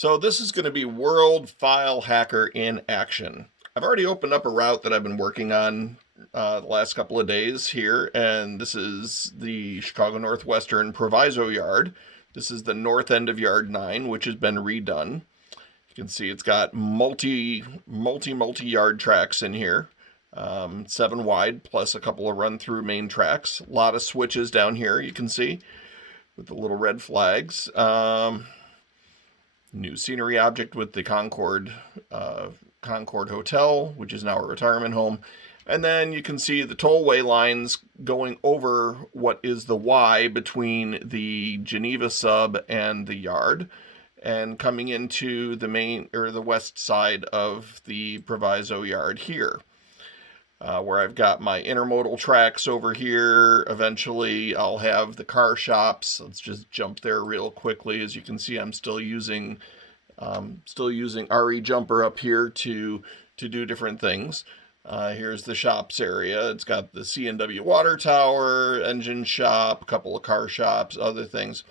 So this is going to be WorldFileHacker in action. I've already opened up a route that I've been working on the last couple of days here, and this is the Chicago Northwestern Proviso Yard. This is the north end of Yard 9, which has been redone. You can see it's got multi-yard tracks in here, 7 wide, plus a couple of run-through main tracks. A lot of switches down here, you can see, with the little red flags. New scenery object with the Concord Hotel, which is now a retirement home. And then you can see the tollway lines going over what is the Y between the Geneva sub and the yard, and coming into the main or the west side of the Proviso yard here. Where I've got my intermodal tracks over here. Eventually I'll have the car shops. Let's just jump there real quickly. As you can see, I'm still using RE jumper up here to do different things. Here's the shops area. It's got the C&W water tower, engine shop, a couple of car shops, other things.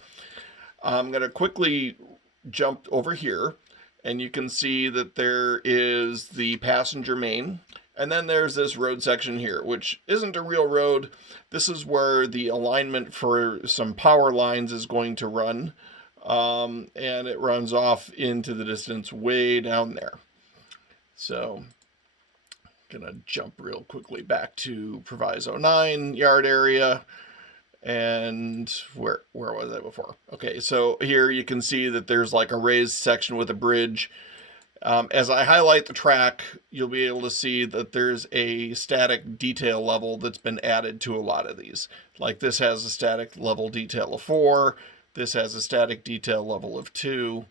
I'm going to quickly jump over here, and you can see that there is the passenger main. And then there's this road section here, which isn't a real road. This is where the alignment for some power lines is going to run. And it runs off into the distance way down there. So, gonna jump real quickly back to Proviso 9 yard area. And where was I before? Okay, so here you can see that there's like a raised section with a bridge. As I highlight the track, you'll be able to see that there's a static detail level that's been added to a lot of these. Like this has a static level detail of 4. This has a static detail level of 2.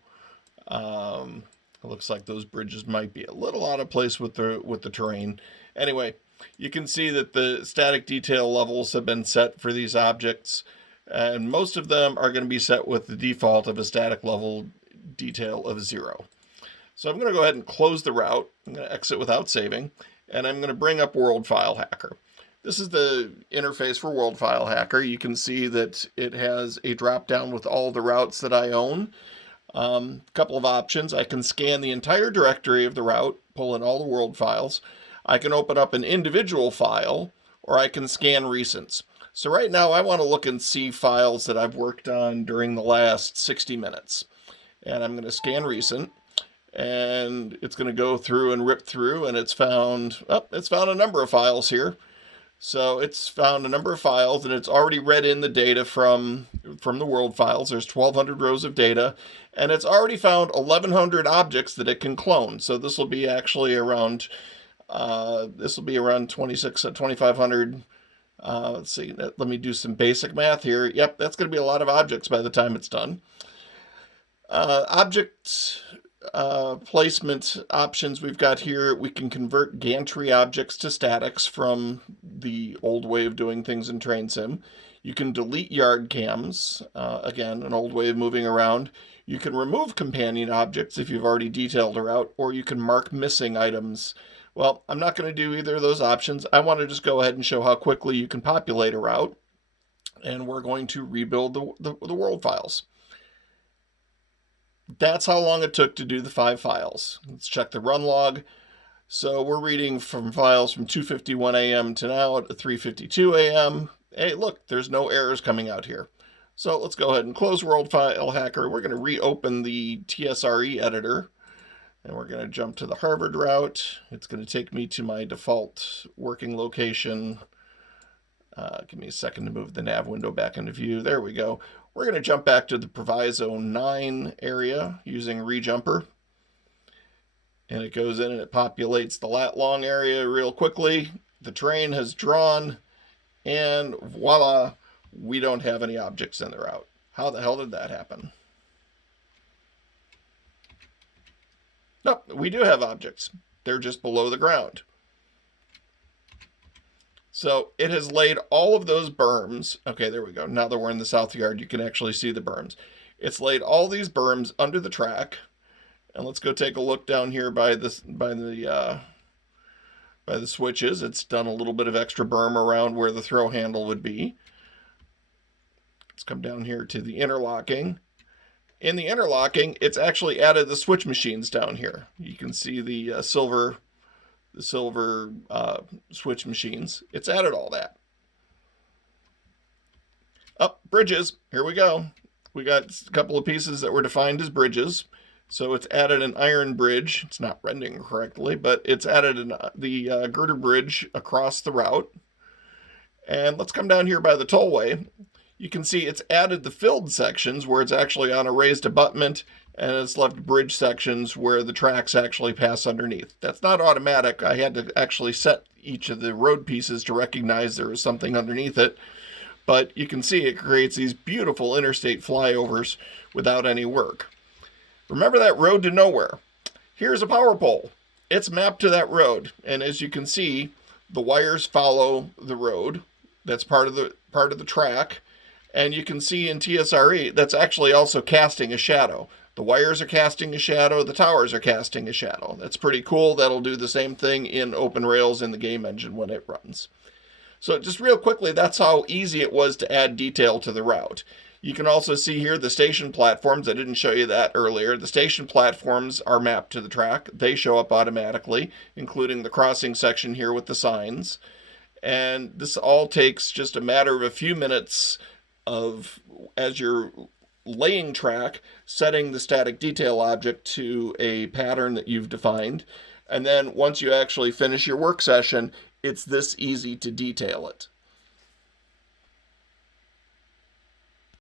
It looks like those bridges might be a little out of place with the terrain. Anyway, you can see that the static detail levels have been set for these objects, and most of them are going to be set with the default of a static level detail of 0. So I'm going to go ahead and close the route. I'm going to exit without saving, and I'm going to bring up WorldFileHacker. This is the interface for WorldFileHacker. You can see that it has a drop-down with all the routes that I own. A couple of options. I can scan the entire directory of the route, pull in all the world files. I can open up an individual file, or I can scan recents. So right now I want to look and see files that I've worked on during the last 60 minutes. And I'm going to scan recent. And it's going to go through and rip through, and it's found a number of files here. So it's found a number of files, and it's already read in the data from the world files. There's 1,200 rows of data, and it's already found 1,100 objects that it can clone. So this will be actually around 2,500. Let's see. Let me do some basic math here. Yep, that's going to be a lot of objects by the time it's done. Object placement options we've got here. We can convert gantry objects to statics from the old way of doing things in Train Sim. You can delete yard cams, again, an old way of moving around. You can remove companion objects if you've already detailed a route, or you can mark missing items. Well, I'm not going to do either of those options. I want to just go ahead and show how quickly you can populate a route, and we're going to rebuild the world files. That's how long it took to do the 5 files. Let's check the run log. So we're reading from files from 2:51 a.m. to now at 3:52 a.m. Hey, look, there's no errors coming out here. So let's go ahead and close WorldFileHacker. We're going to reopen the TSRE editor, and we're going to jump to the Harvard route. It's going to take me to my default working location. Give me a second to move the nav window back into view. There we go. We're going to jump back to the Proviso 9 area using rejumper. And it goes in and it populates the lat long area real quickly. The train has drawn, and voila, we don't have any objects in the route. How the hell did that happen? Nope, we do have objects. They're just below the ground. So it has laid all of those berms. Okay, there we go. Now that we're in the south yard, you can actually see the berms. It's laid all these berms under the track. And let's go take a look down here by the switches. It's done a little bit of extra berm around where the throw handle would be. Let's come down here to the interlocking. In the interlocking, it's actually added the switch machines down here. You can see the silver switch machines. It's added all that. Up, bridges. Here we go. We got a couple of pieces that were defined as bridges. So it's added an iron bridge. It's not rendering correctly, but it's added the girder bridge across the route. And let's come down here by the tollway. You can see it's added the filled sections where it's actually on a raised abutment, and it's left bridge sections where the tracks actually pass underneath. That's not automatic. I had to actually set each of the road pieces to recognize there was something underneath it. But you can see it creates these beautiful interstate flyovers without any work. Remember that road to nowhere? Here's a power pole. It's mapped to that road, and as you can see, the wires follow the road. That's part of the track. And you can see in TSRE, that's actually also casting a shadow. The wires are casting a shadow, the towers are casting a shadow. That's pretty cool. That'll do the same thing in OpenRails in the game engine when it runs. So just real quickly, that's how easy it was to add detail to the route. You can also see here the station platforms. I didn't show you that earlier. The station platforms are mapped to the track. They show up automatically, including the crossing section here with the signs. And this all takes just a matter of a few minutes of, as you're laying track, setting the static detail object to a pattern that you've defined. And then once you actually finish your work session, it's this easy to detail it.